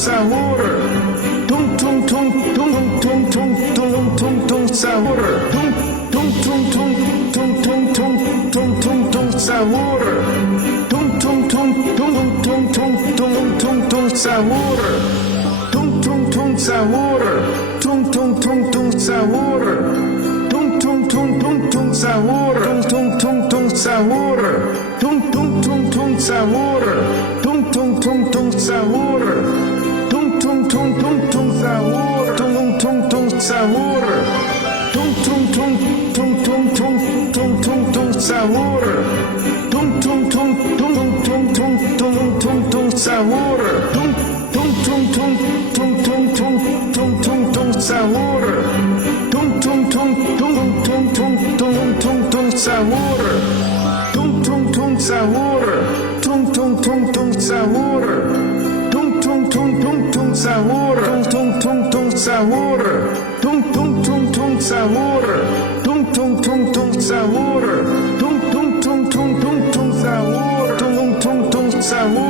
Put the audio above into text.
sahur. Tung tung tung tung tung tung tung tung tung sahur. Tung tung tung tung tung tung tung tung tung tung sahur. Tung tung tung tung tung tung tung tung tung sahur. Tung tung tung sahur. Tung tung tung tung sahur. Tung tung tung tung tung sahur. Tung tung tung sahur. Tung tung tung tung sahur. Tung tung tung tung sahur. Tung tung tung tung tung sahur. Tung tung tung sahur. Tung tung tung tung tung tung tung tung tung sahur. Tung tung tung tung tung tung tung tung tung sahur. Tung tung tung tung tung tung tung tung tung tung sahur. Tung tung tung tung tung tung tung tung tung sahur. Tung tung tung sahur. Tung tung tung tung sahur. Tung tung tung tung tung sahur. Tung tung tung tung sahur. Tung tung tung tung sahur. Tung tung tung tung sahur. Tung tung tung tung tung tung sahur. Tung tung tung sahur.